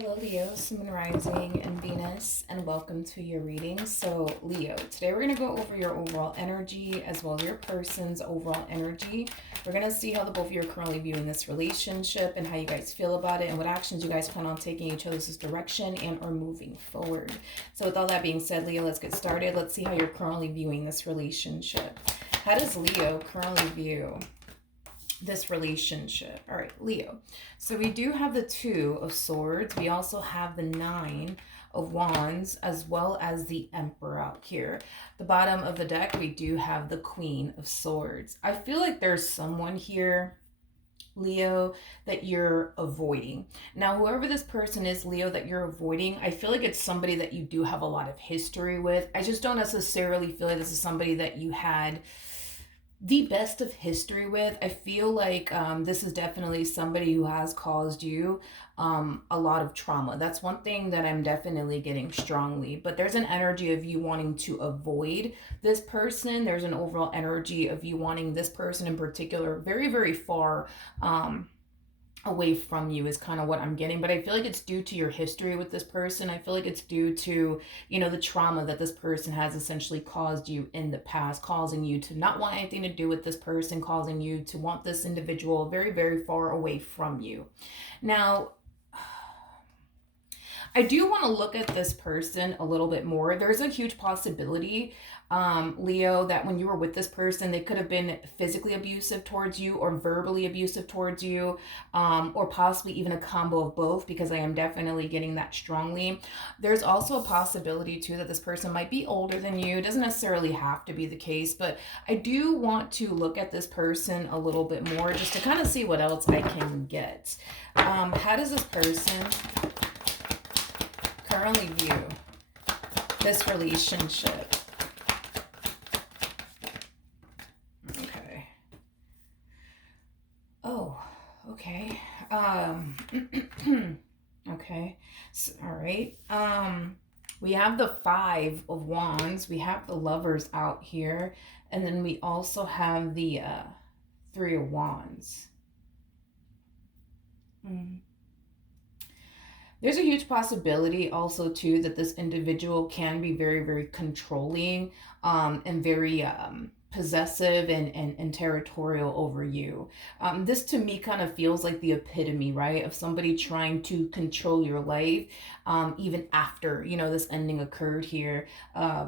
Hello, Leo, Sun, Moon, Rising, and Venus, and welcome to your reading. So, Leo, today we're going to go over your overall energy as well as your person's overall energy. We're going to see how the both of you are currently viewing this relationship and how you guys feel about it and what actions you guys plan on taking each other's direction and or moving forward. So, with all that being said, Leo, let's get started. Let's see how you're currently viewing this relationship. How does Leo currently view this relationship? All right, Leo. So we do have the Two of Swords. We also have the Nine of Wands as well as the Emperor out here. The bottom of the deck, we do have the Queen of Swords. I feel like there's someone here, Leo, that you're avoiding. Now, whoever this person is, Leo, that you're avoiding, I feel like it's somebody that you do have a lot of history with. I just don't necessarily feel like this is somebody that you had the best of history with. I feel like this is definitely somebody who has caused you a lot of trauma. That's one thing that I'm definitely getting strongly. But there's an energy of you wanting to avoid this person. There's an overall energy of you wanting this person in particular very, very far away from you is kind of what I'm getting. But I feel like it's due to your history with this person. I feel like it's due to, you know, the trauma that this person has essentially caused you in the past, causing you to not want anything to do with this person, causing you to want this individual very, very far away from you. Now, I do want to look at this person a little bit more. There's a huge possibility, Leo, that when you were with this person, they could have been physically abusive towards you or verbally abusive towards you, or possibly even a combo of both, because I am definitely getting that strongly. There's also a possibility, too, that this person might be older than you. It doesn't necessarily have to be the case, but I do want to look at this person a little bit more just to kind of see what else I can get. How does this person currently view this relationship? Okay. Oh, okay. Okay. So, all right. We have the Five of Wands. We have the Lovers out here. And then we also have the Three of Wands. There's a huge possibility also too that this individual can be very, very controlling, and very possessive and territorial over you. This to me kind of feels like the epitome, right, of somebody trying to control your life, even after, you know, this ending occurred here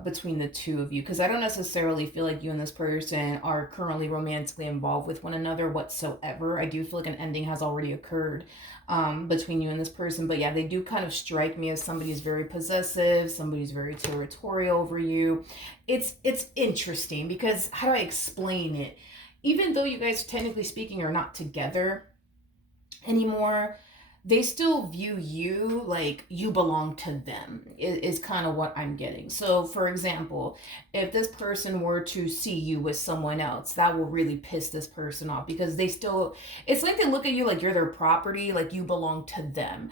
between the two of you. Because I don't necessarily feel like you and this person are currently romantically involved with one another whatsoever. I do feel like an ending has already occurred between you and this person. But yeah, they do kind of strike me as somebody who's very possessive, somebody who's very territorial over you. It's interesting because how do I explain it? Even though you guys, technically speaking, are not together anymore, they still view you like you belong to them, is kind of what I'm getting. So for example, if this person were to see you with someone else, that will really piss this person off because they still, it's like they look at you like you're their property, like you belong to them,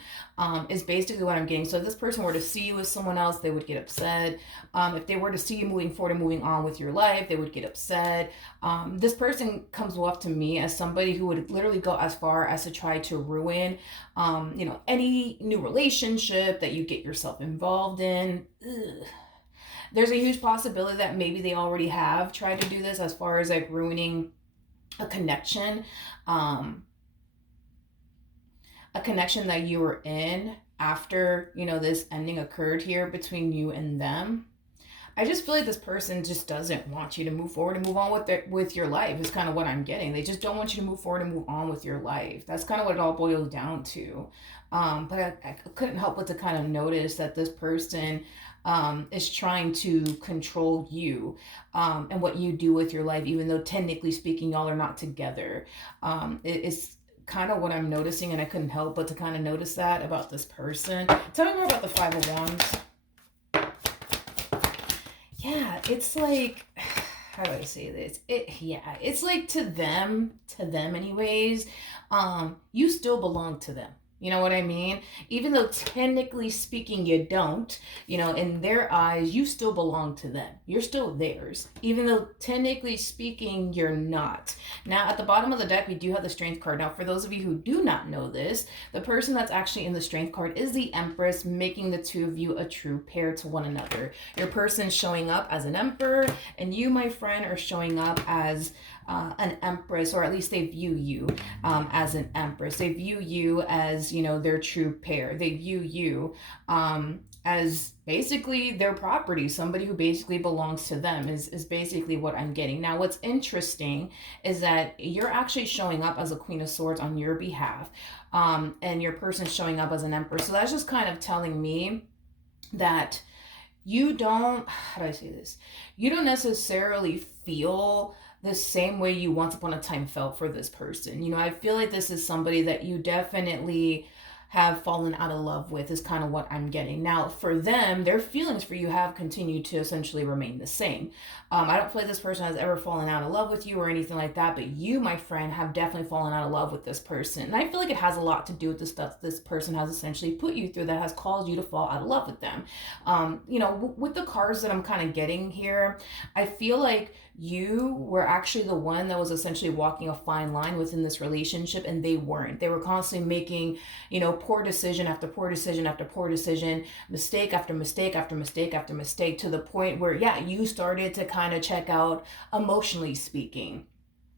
is basically what I'm getting. So if this person were to see you with someone else, they would get upset. If they were to see you moving forward and moving on with your life, they would get upset. This person comes off to me as somebody who would literally go as far as to try to ruin you know, any new relationship that you get yourself involved in. Ugh. There's a huge possibility that maybe they already have tried to do this as far as like ruining a connection, that you were in after, you know, this ending occurred here between you and them. I just feel like this person just doesn't want you to move forward and move on with your life is kind of what I'm getting. They just don't want you to move forward and move on with your life. That's kind of what it all boils down to. But I couldn't help but to kind of notice that this person is trying to control you, and what you do with your life, even though technically speaking, y'all are not together. It's kind of what I'm noticing, and I couldn't help but to kind of notice that about this person. Tell me more about the Five of Wands. Yeah, it's like, how do I say this? It's like to them anyways, you still belong to them. You know what I mean? Even though technically speaking, you don't, in their eyes, you still belong to them. You're still theirs. Even though technically speaking, you're not. Now, at the bottom of the deck, we do have the Strength card. Now, for those of you who do not know this, the person that's actually in the Strength card is the Empress, making the two of you a true pair to one another. Your person showing up as an Emperor, and you, my friend, are showing up as an Empress, or at least they view you as an Empress. They view you as, their true pair. They view you as basically their property, somebody who basically belongs to them is basically what I'm getting. Now, what's interesting is that you're actually showing up as a Queen of Swords on your behalf, and your person's showing up as an Emperor. So that's just kind of telling me that you don't, how do I say this? You don't necessarily feel the same way you once upon a time felt for this person. I feel like this is somebody that you definitely have fallen out of love with, is kind of what I'm getting. Now, for them, their feelings for you have continued to essentially remain the same. I don't feel like this person has ever fallen out of love with you or anything like that, but you, my friend, have definitely fallen out of love with this person. And I feel like it has a lot to do with the stuff this person has essentially put you through that has caused you to fall out of love with them. With the cards that I'm kind of getting here, I feel like you were actually the one that was essentially walking a fine line within this relationship, and they weren't. They were constantly making, poor decision after poor decision after poor decision, mistake after mistake after mistake after mistake, to the point where, yeah, you started to kind of check out, emotionally speaking.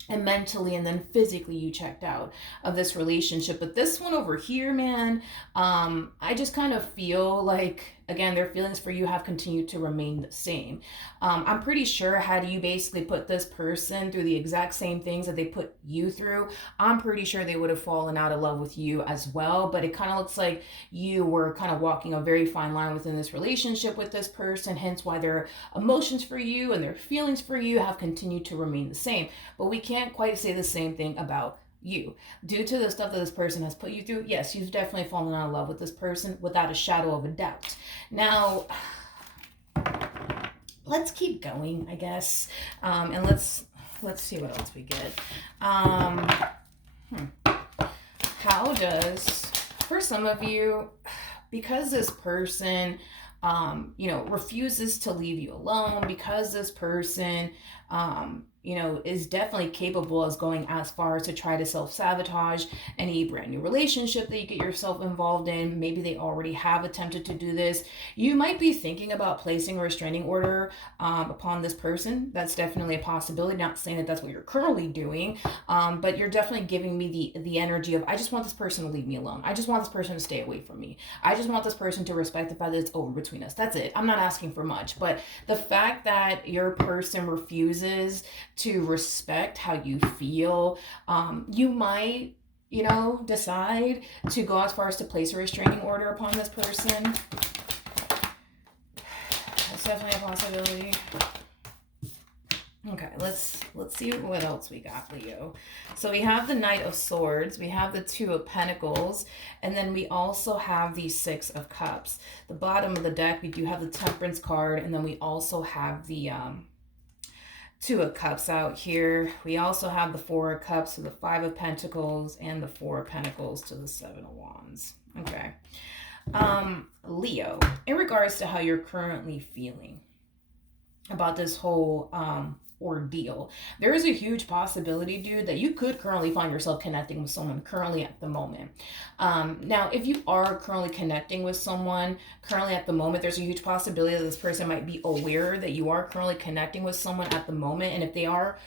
And mentally and then physically you checked out of this relationship. But this one over here, man, I just kind of feel like, again, their feelings for you have continued to remain the same. I'm pretty sure had you basically put this person through the exact same things that they put you through, I'm pretty sure they would have fallen out of love with you as well. But it kind of looks like you were kind of walking a very fine line within this relationship with this person, hence why their emotions for you and their feelings for you have continued to remain the same. But we can't quite say the same thing about you. Due to the stuff that this person has put you through, yes, you've definitely fallen out of love with this person without a shadow of a doubt. Now, let's keep going, I guess, and let's see what else we get. How does, for some of you, because this person refuses to leave you alone, because this person is definitely capable of going as far as to try to self-sabotage any brand new relationship that you get yourself involved in. Maybe they already have attempted to do this. You might be thinking about placing a restraining order upon this person. That's definitely a possibility. Not saying that that's what you're currently doing, but you're definitely giving me the energy of, I just want this person to leave me alone. I just want this person to stay away from me. I just want this person to respect the fact that it's over between us. That's it. I'm not asking for much, but the fact that your person refuses to respect how you feel, you might, decide to go as far as to place a restraining order upon this person. That's definitely a possibility. Okay, let's see what else we got, Leo. So we have the Knight of Swords, we have the Two of Pentacles, and then we also have the Six of Cups. The bottom of the deck, we do have the Temperance card, and then we also have the Two of Cups out here. We also have the Four of Cups to the Five of Pentacles and the Four of Pentacles to the Seven of Wands. Okay. Leo, in regards to how you're currently feeling about this whole ordeal, there is a huge possibility, dude, that you could currently find yourself connecting with someone currently at the moment. Now, if you are currently connecting with someone currently at the moment, there's a huge possibility that this person might be aware that you are currently connecting with someone at the moment. And if they are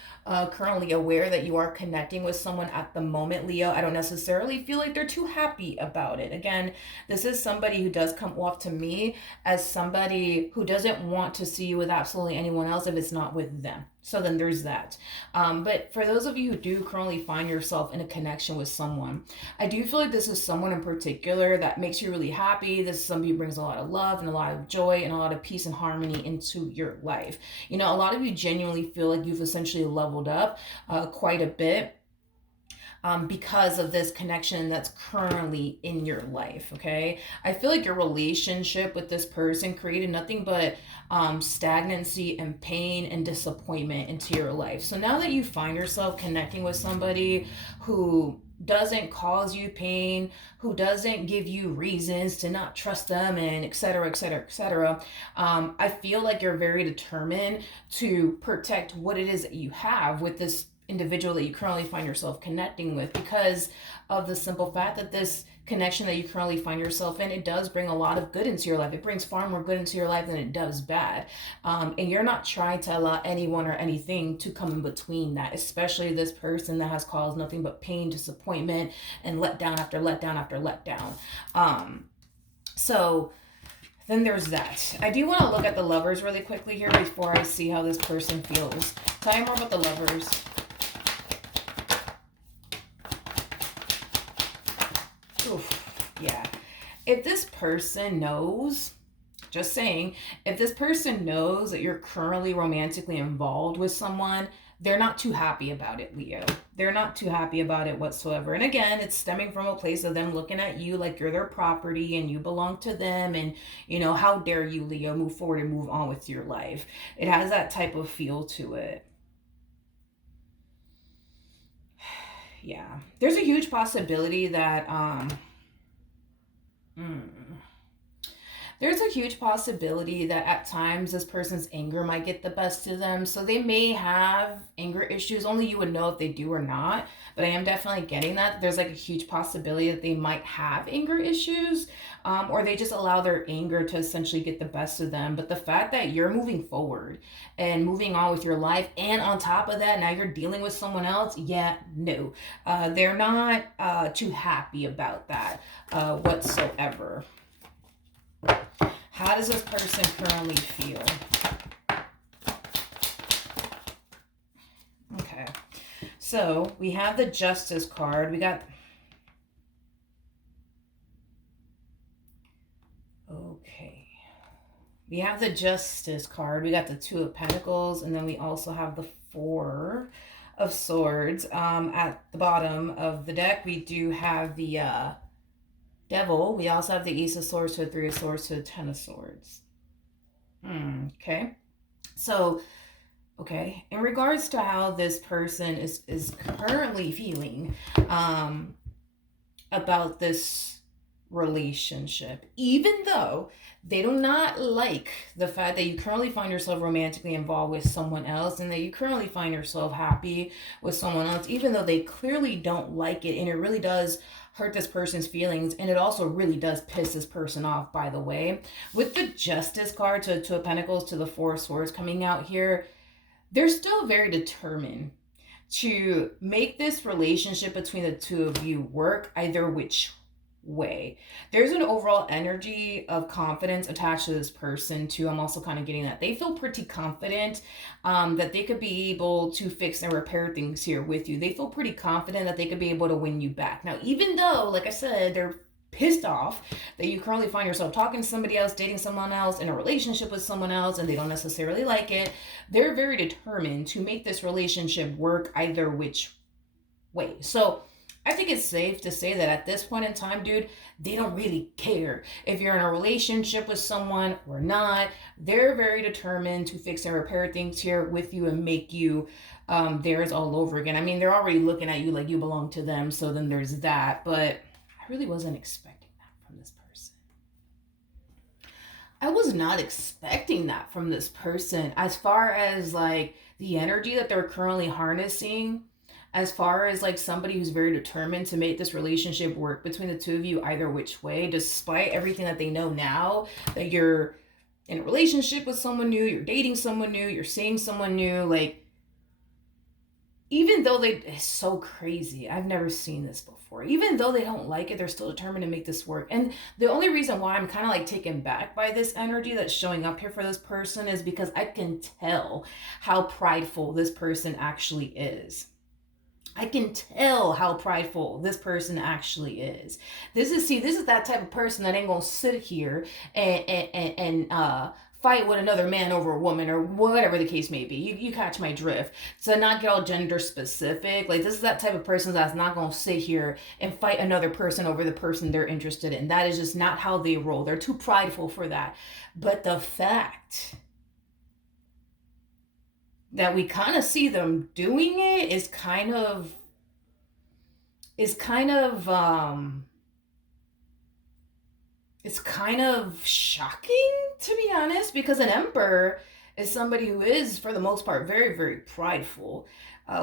currently aware that you are connecting with someone at the moment, Leo, I don't necessarily feel like they're too happy about it. Again, this is somebody who does come off to me as somebody who doesn't want to see you with absolutely anyone else if it's not with them. So then there's that. But for those of you who do currently find yourself in a connection with someone, I do feel like this is someone in particular that makes you really happy. This is somebody who brings a lot of love and a lot of joy and a lot of peace and harmony into your life. A lot of you genuinely feel like you've essentially leveled up quite a bit. Because of this connection that's currently in your life, okay? I feel like your relationship with this person created nothing but stagnancy and pain and disappointment into your life. So now that you find yourself connecting with somebody who doesn't cause you pain, who doesn't give you reasons to not trust them, and etc., etc., etc. I feel like you're very determined to protect what it is that you have with this individual that you currently find yourself connecting with, because of the simple fact that this connection that you currently find yourself in, it does bring a lot of good into your life. It brings far more good into your life than it does bad. And you're not trying to allow anyone or anything to come in between that, especially this person that has caused nothing but pain, disappointment, and letdown after letdown after letdown. So then there's that. I do want to look at the lovers really quickly here before I see how this person feels. Tell me more about the lovers. Oof, yeah. If this person knows, just saying, if this person knows that you're currently romantically involved with someone, they're not too happy about it, Leo. They're not too happy about it whatsoever. And again, it's stemming from a place of them looking at you like you're their property and you belong to them. And, how dare you, Leo, move forward and move on with your life. It has that type of feel to it. Yeah. There's a huge possibility that, there's a huge possibility that at times this person's anger might get the best of them. So they may have anger issues. Only you would know if they do or not. But I am definitely getting that. There's like a huge possibility that they might have anger issues, or they just allow their anger to essentially get the best of them. But the fact that you're moving forward and moving on with your life, and on top of that, now you're dealing with someone else, yeah, no. They're not too happy about that whatsoever. How does this person currently feel? Okay. So we have the Justice card. We got... Okay. We have the Justice card. We got the Two of Pentacles. And then we also have the Four of Swords. At the bottom of the deck, we do have the... Devil. We also have the Ace of Swords to the Three of Swords to the Ten of Swords. Okay. So, okay. In regards to how this person is currently feeling about this relationship, even though they do not like the fact that you currently find yourself romantically involved with someone else, and that you currently find yourself happy with someone else, even though they clearly don't like it, and it really does hurt this person's feelings, and it also really does piss this person off, by the way. With the Justice card to Two of Pentacles to the Four of Swords coming out here, they're still very determined to make this relationship between the two of you work either which way. There's an overall energy of confidence attached to this person too. I'm also kind of getting that they feel pretty confident that they could be able to fix and repair things here with you. They feel pretty confident that they could be able to win you back. Now, even though, like I said, they're pissed off that you currently find yourself talking to somebody else, dating someone else, in a relationship with someone else, and they don't necessarily like it, they're very determined to make this relationship work either which way. So I think it's safe to say that at this point in time, dude, they don't really care if you're in a relationship with someone or not. They're very determined to fix and repair things here with you and make you theirs all over again. I mean, they're already looking at you like you belong to them, so then there's that. But I really wasn't expecting that from this person. I was not expecting that from this person. As far as like the energy that they're currently harnessing, as far as like somebody who's very determined to make this relationship work between the two of you either which way, despite everything that they know now, that you're in a relationship with someone new, you're dating someone new, you're seeing someone new, like, even though it's so crazy, I've never seen this before. Even though they don't like it, they're still determined to make this work. And the only reason why I'm kind of like taken back by this energy that's showing up here for this person is because I can tell how prideful this person actually is. I can tell how prideful this person actually is. This is that type of person that ain't gonna sit here and fight with another man over a woman or whatever the case may be. You catch my drift. So not get all gender specific. Like, this is that type of person that's not gonna sit here and fight another person over the person they're interested in. That is just not how they roll. They're too prideful for that. But the fact that we kind of see them doing it is kind of is kind of it's kind of shocking, to be honest, because an emperor is somebody who is, for the most part, very, very prideful.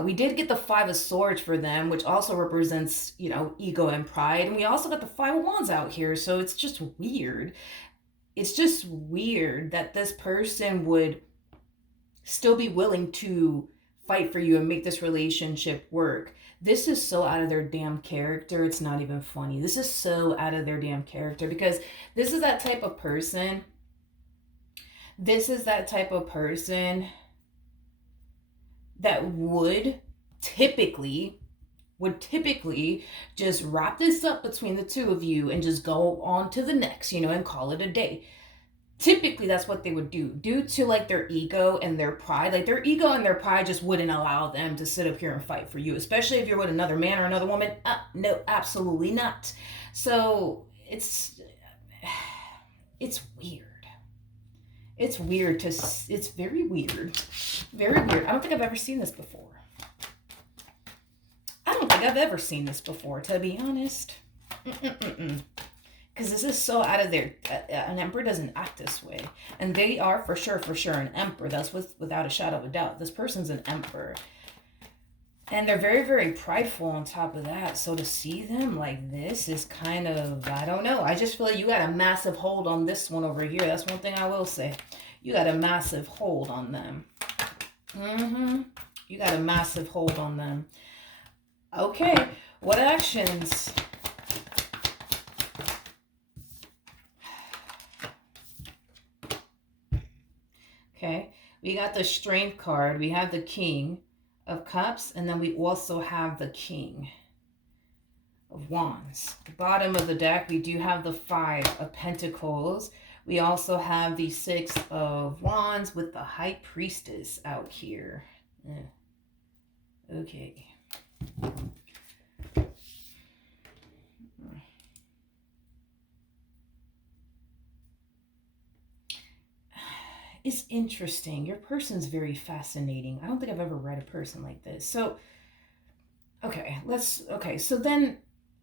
We did get the Five of Swords for them, which also represents, ego and pride. And we also got the Five of Wands out here. So it's just weird. It's just weird that this person would still be willing to fight for you and make this relationship work. This is so out of their damn character. It's not even funny. This is so out of their damn character because this is that type of person. This is that type of person that would typically just wrap this up between the two of you and just go on to the next, and call it a day. Typically that's what they would do due to like their ego and their pride. Like their ego and their pride just wouldn't allow them to sit up here and fight for you, especially if you're with another man or another woman. No, absolutely not. So it's weird. It's weird it's very weird. Very weird. I don't think I've ever seen this before. To be honest. Because this is so out of their... an emperor doesn't act this way. And they are for sure an emperor. That's without a shadow of a doubt. This person's an emperor. And they're very, very prideful on top of that. So to see them like this is kind of... I don't know. I just feel like you got a massive hold on this one over here. That's one thing I will say. You got a massive hold on them. You got a massive hold on them. Okay. What actions... Okay, we got the Strength card. We have the King of Cups, and then we also have the King of Wands. At the bottom of the deck, we do have the Five of Pentacles. We also have the Six of Wands with the High Priestess out here. Okay. It's interesting. Your person's very fascinating. I don't think I've ever read a person like this. So, so then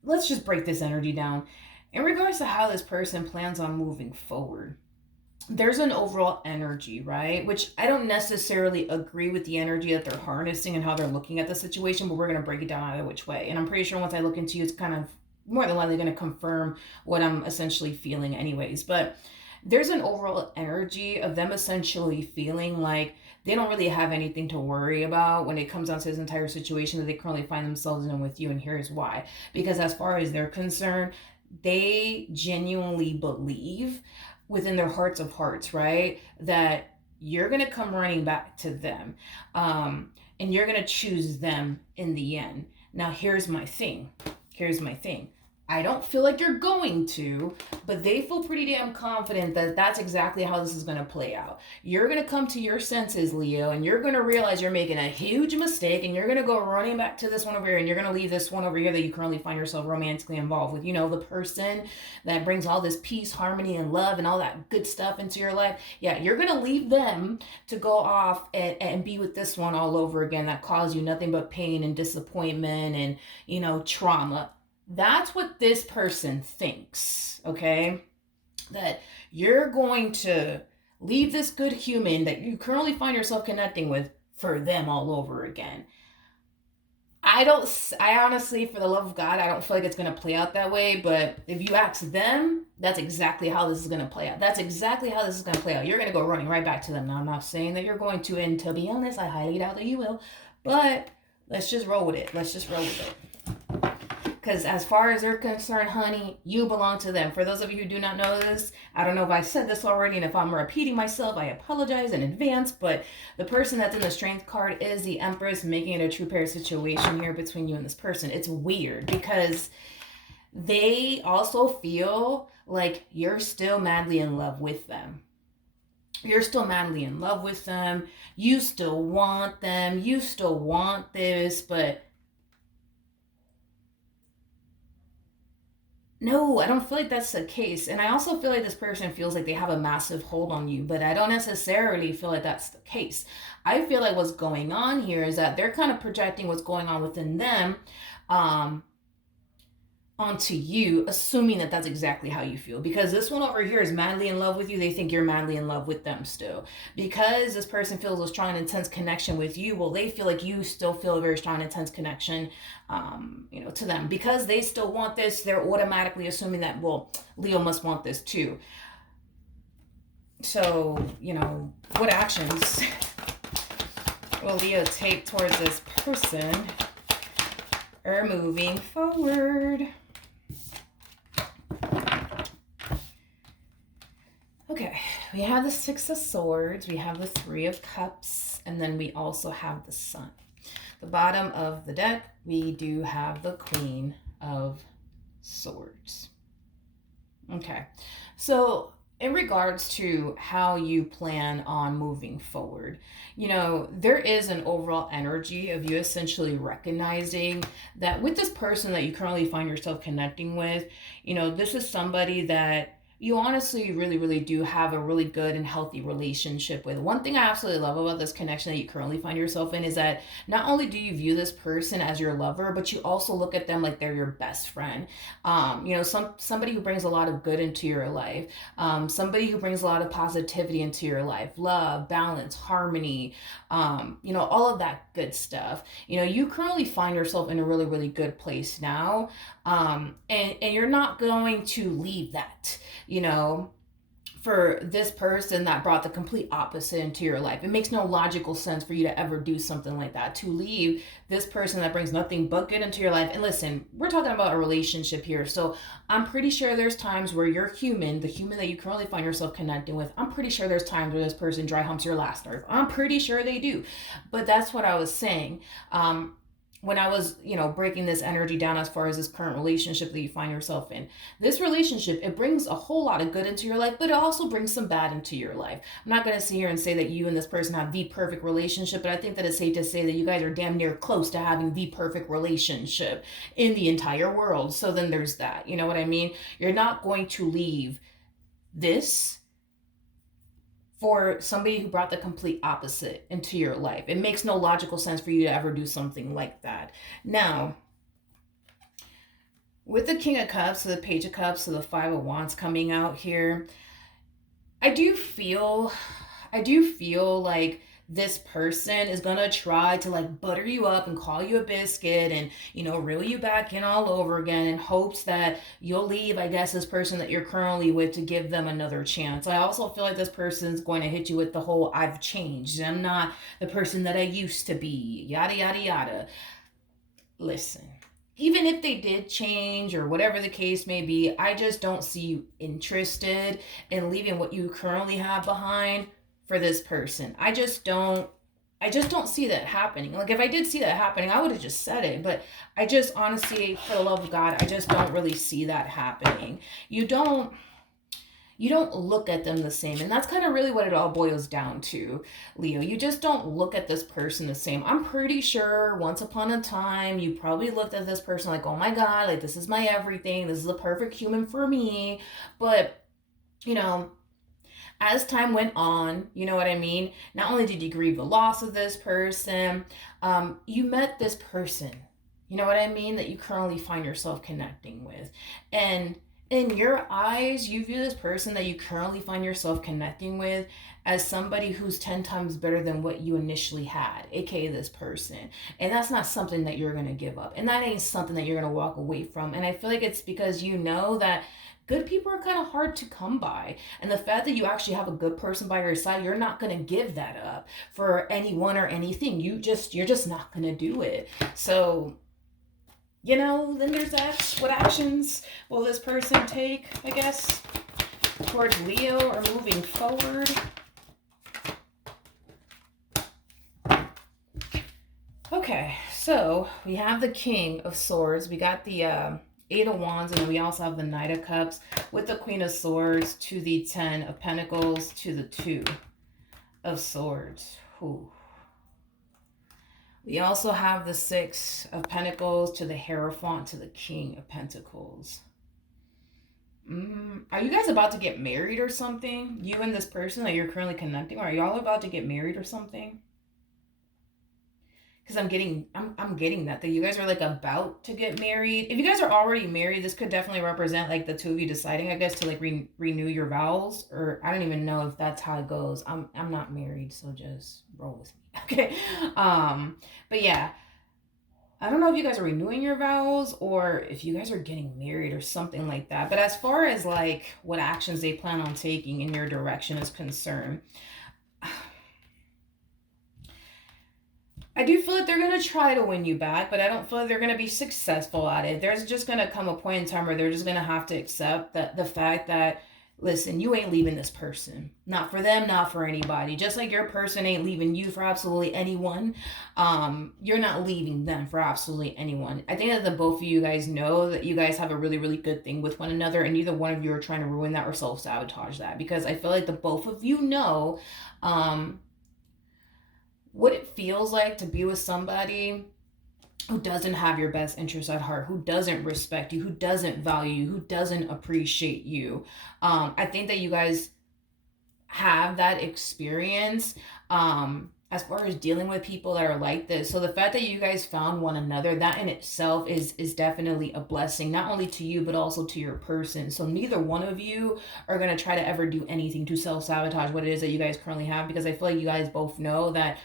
let's just break this energy down. In regards to how this person plans on moving forward, there's an overall energy, right? Which I don't necessarily agree with the energy that they're harnessing and how they're looking at the situation, but we're going to break it down either which way. And I'm pretty sure once I look into you, it's kind of more than likely going to confirm what I'm essentially feeling anyways. But there's an overall energy of them essentially feeling like they don't really have anything to worry about when it comes down to this entire situation that they currently find themselves in with you. And here's why. Because as far as they're concerned, they genuinely believe within their hearts of hearts, right, that you're going to come running back to them. And you're going to choose them in the end. Now, here's my thing. I don't feel like you're going to, but they feel pretty damn confident that that's exactly how this is going to play out. You're going to come to your senses, Leo, and you're going to realize you're making a huge mistake, and you're going to go running back to this one over here, and you're going to leave this one over here that you currently find yourself romantically involved with. The person that brings all this peace, harmony, and love and all that good stuff into your life. Yeah, you're going to leave them to go off and be with this one all over again that caused you nothing but pain and disappointment and, trauma. That's what this person thinks, okay? That you're going to leave this good human that you currently find yourself connecting with for them all over again. I honestly, for the love of God, I don't feel like it's going to play out that way. But if you ask them, that's exactly how this is going to play out. You're going to go running right back to them. Now, I'm not saying that you're going to, and to be honest, I highly doubt that you will. But let's just roll with it. Because as far as they're concerned, honey, you belong to them. For those of you who do not know this, I don't know if I said this already, and if I'm repeating myself, I apologize in advance, but the person that's in the Strength card is the Empress, making it a true pair situation here between you and this person. It's weird because they also feel like you're still madly in love with them. You still want them. You still want this, but no, I don't feel like that's the case. And I also feel like this person feels like they have a massive hold on you, but I don't necessarily feel like that's the case. I feel like what's going on here is that they're kind of projecting what's going on within them. onto you, assuming that that's exactly how you feel. Because this one over here is madly in love with you. They think you're madly in love with them still. Because this person feels a strong, intense connection with you, well, they feel like you still feel a very strong, intense connection, to them. Because they still want this, they're automatically assuming that, well, Leo must want this too. So, what actions will Leo take towards this person or moving forward? Okay, we have the Six of Swords, we have the Three of Cups, and then we also have the Sun. The bottom of the deck, we do have the Queen of Swords. Okay, so in regards to how you plan on moving forward, there is an overall energy of you essentially recognizing that with this person that you currently find yourself connecting with, this is somebody that you honestly really, really do have a really good and healthy relationship with. One thing I absolutely love about this connection that you currently find yourself in is that not only do you view this person as your lover, but you also look at them like they're your best friend. Somebody who brings a lot of good into your life, somebody who brings a lot of positivity into your life, love, balance, harmony, all of that good stuff. You currently find yourself in a really, really good place now. And you're not going to leave that, for this person that brought the complete opposite into your life. It makes no logical sense for you to ever do something like that, to leave this person that brings nothing but good into your life. And listen, we're talking about a relationship here. So I'm pretty sure there's times where the human that you currently find yourself connecting with, I'm pretty sure there's times where this person dry humps your last nerve. I'm pretty sure they do. But that's what I was saying. When I was, breaking this energy down as far as this current relationship that you find yourself in. This relationship, it brings a whole lot of good into your life, but it also brings some bad into your life. I'm not going to sit here and say that you and this person have the perfect relationship, but I think that it's safe to say that you guys are damn near close to having the perfect relationship in the entire world. So then there's that. You know what I mean? You're not going to leave this for somebody who brought the complete opposite into your life. It makes no logical sense for you to ever do something like that. Now, with the King of Cups, so the Page of Cups, so the Five of Wands coming out here, I do feel like this person is gonna try to like butter you up and call you a biscuit and reel you back in all over again in hopes that you'll leave, I guess, this person that you're currently with to give them another chance. I also feel like this person's going to hit you with the whole I've changed, I'm not the person that I used to be, yada yada yada. Listen, even if they did change or whatever the case may be, I just don't see you interested in leaving what you currently have behind for this person. I just don't see that happening. Like if I did see that happening, I would have just said it, but I just honestly, for the love of God, I just don't really see that happening. You don't look at them the same. And that's kind of really what it all boils down to, Leo. You just don't look at this person the same. I'm pretty sure once upon a time, you probably looked at this person like, oh my God, like this is my everything. This is the perfect human for me. But, as time went on, you know what I mean? Not only did you grieve the loss of this person, you met this person, you know what I mean, that you currently find yourself connecting with. And in your eyes, you view this person that you currently find yourself connecting with as somebody who's 10 times better than what you initially had, aka this person. And that's not something that you're going to give up. And that ain't something that you're going to walk away from. And I feel like it's because you know that good people are kind of hard to come by. And the fact that you actually have a good person by your side, you're not going to give that up for anyone or anything. You're just not going to do it. So, then there's that. What actions will this person take, I guess, towards Leo or moving forward? Okay, so we have the King of Swords. We got the Eight of Wands, and then we also have the Knight of Cups with the Queen of Swords to the Ten of Pentacles to the Two of Swords. Ooh. We also have the Six of Pentacles to the Hierophant to the King of Pentacles. Are you guys about to get married or something? You and this person that you're currently connecting, are y'all about to get married or something? because I'm getting that you guys are like about to get married. If you guys are already married, this could definitely represent like the two of you deciding, I guess, to like renew your vows, or I don't even know if that's how it goes. I'm not married, so just roll with me. Okay. But yeah, I don't know if you guys are renewing your vows or if you guys are getting married or something like that. But as far as like what actions they plan on taking in your direction is concerned, I do feel like they're going to try to win you back, but I don't feel like they're going to be successful at it. There's just going to come a point in time where they're just going to have to accept that the fact that, listen, you ain't leaving this person. Not for them, not for anybody. Just like your person ain't leaving you for absolutely anyone, you're not leaving them for absolutely anyone. I think that the both of you guys know that you guys have a really, really good thing with one another, and neither one of you are trying to ruin that or self-sabotage that, because I feel like the both of you know, what it feels like to be with somebody who doesn't have your best interest at heart, who doesn't respect you, who doesn't value you, who doesn't appreciate you. I think that you guys have that experience as far as dealing with people that are like this. So the fact that you guys found one another, that in itself is definitely a blessing, not only to you but also to your person. So neither one of you are going to try to ever do anything to self-sabotage what it is that you guys currently have, because I feel like you guys both know that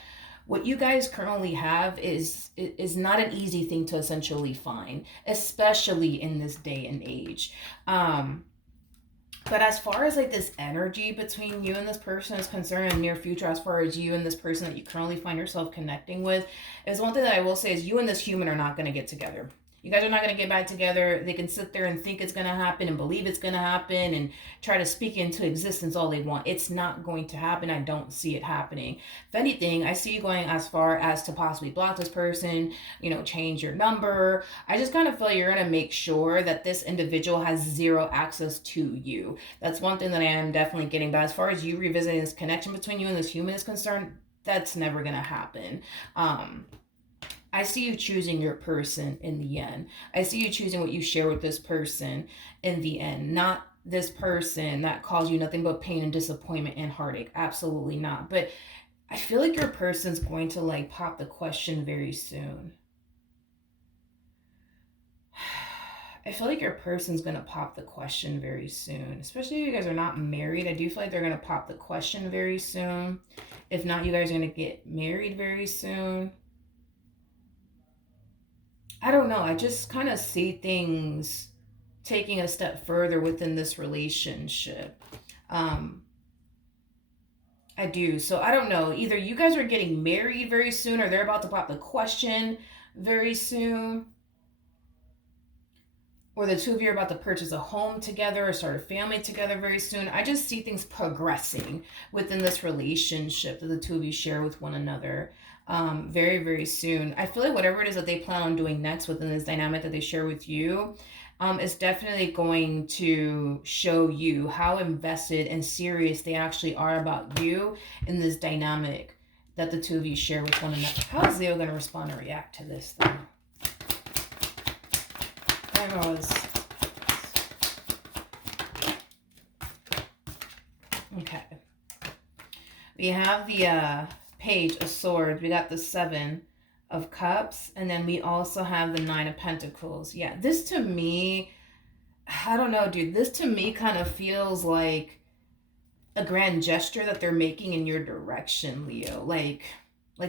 what you guys currently have is not an easy thing to essentially find, especially in this day and age. But as far as like this energy between you and this person is concerned in the near future, as far as you and this person that you currently find yourself connecting with, is one thing that I will say is you and this human are not going to get together. You guys are not going to get back together. They can sit there and think it's going to happen and believe it's going to happen and try to speak into existence all they want. It's not going to happen. I don't see it happening. If anything, I see you going as far as to possibly block this person, change your number. I just kind of feel like you're going to make sure that this individual has zero access to you. That's one thing that I am definitely getting. But as far as you revisiting this connection between you and this human is concerned, that's never going to happen. I see you choosing your person in the end. I see you choosing what you share with this person in the end, not this person that caused you nothing but pain and disappointment and heartache. Absolutely not. But I feel like your person's going to like pop the question very soon. I feel like your person's going to pop the question very soon, especially if you guys are not married. I do feel like they're going to pop the question very soon. If not, you guys are going to get married very soon. I don't know. I just kind of see things taking a step further within this relationship. I do. So I don't know. Either you guys are getting married very soon or they're about to pop the question very soon. Or the two of you are about to purchase a home together or start a family together very soon. I just see things progressing within this relationship that the two of you share with one another very, very soon. I feel like whatever it is that they plan on doing next within this dynamic that they share with you is definitely going to show you how invested and serious they actually are about you in this dynamic that the two of you share with one another. How is Leo going to respond and react to this though? Okay. We have the Page of Swords. We got the 7 of Cups. And then we also have the 9 of Pentacles. Yeah, this to me, I don't know, dude. This to me kind of feels like a grand gesture that they're making in your direction, Leo. Like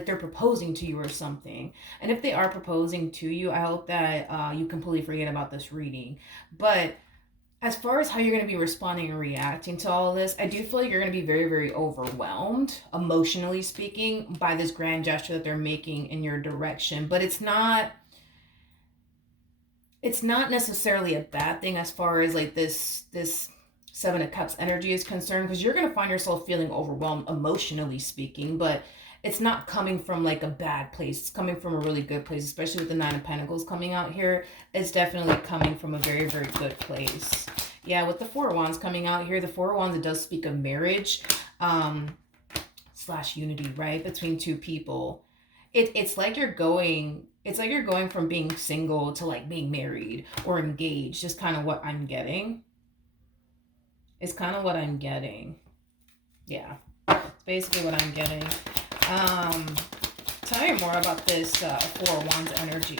they're proposing to you or something. And if they are proposing to you, I hope that you completely forget about this reading. But as far as how you're going to be responding and reacting to all of this, I do feel like you're going to be very, very overwhelmed, emotionally speaking, by this grand gesture that they're making in your direction. But it's not necessarily a bad thing as far as like this 7 of Cups energy is concerned, because you're going to find yourself feeling overwhelmed emotionally speaking, but it's not coming from like a bad place. It's coming from a really good place, especially with the 9 of Pentacles coming out here. It's definitely coming from a very, very good place. Yeah, with the 4 of Wands coming out here, the 4 of Wands, it does speak of marriage / unity, right? Between two people. It's like you're going from being single to like being married or engaged. Just kind of what I'm getting. It's kind of what I'm getting. Yeah, it's basically what I'm getting. Tell me more about this Four of Wands energy.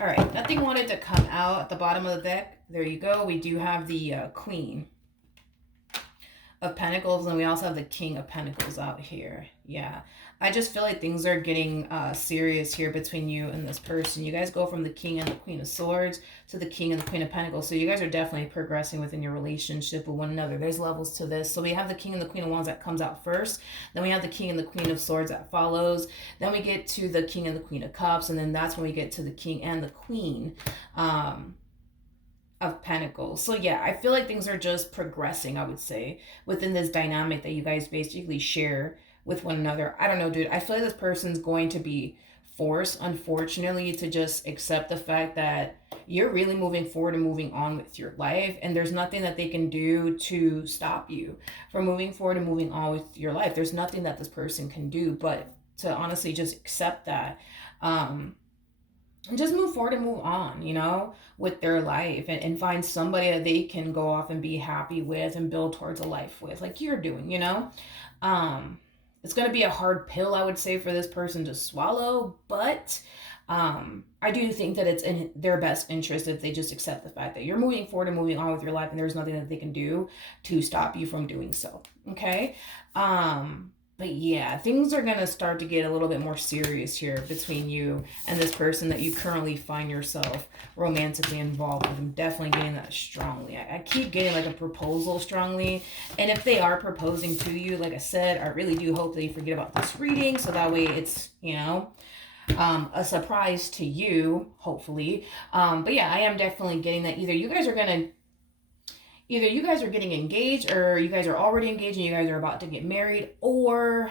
All right, nothing wanted to come out at the bottom of the deck. There you go. We do have the Queen of Pentacles, and we also have the King of Pentacles out here. Yeah, I just feel like things are getting serious here between you and this person. You guys go from the King and the Queen of Swords to the King and the Queen of Pentacles. So you guys are definitely progressing within your relationship with one another. There's levels to this. So we have the King and the Queen of Wands that comes out first. Then we have the King and the Queen of Swords that follows. Then we get to the King and the Queen of Cups. And then that's when we get to the King and the Queen of Pentacles. So yeah, I feel like things are just progressing, I would say, within this dynamic that you guys basically share with one another. I don't know, dude. I feel like this person's going to be forced, unfortunately, to just accept the fact that you're really moving forward and moving on with your life, and there's nothing that they can do to stop you from moving forward and moving on with your life. There's nothing that this person can do but to honestly just accept that. And just move forward and move on, you know, with their life, and find somebody that they can go off and be happy with and build towards a life with, like you're doing, you know. It's going to be a hard pill, I would say, for this person to swallow, but I do think that it's in their best interest if they just accept the fact that you're moving forward and moving on with your life, and there's nothing that they can do to stop you from doing so. Okay. But yeah, things are going to start to get a little bit more serious here between you and this person that you currently find yourself romantically involved with. I'm definitely getting that strongly. I keep getting like a proposal strongly. And if they are proposing to you, like I said, I really do hope that you forget about this reading. So that way it's, you know, a surprise to you, hopefully. But yeah, I am definitely getting that either you guys are getting engaged, or you guys are already engaged and you guys are about to get married, or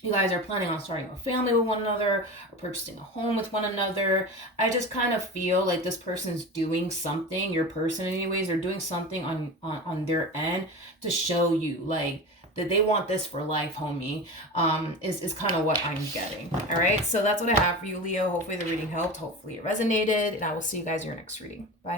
you guys are planning on starting a family with one another or purchasing a home with one another. I just kind of feel like this person's doing something, your person anyways, they're doing something on their end to show you like that they want this for life, homie, is kind of what I'm getting. All right, so that's what I have for you, Leo. Hopefully the reading helped. Hopefully it resonated, and I will see you guys in your next reading. Bye.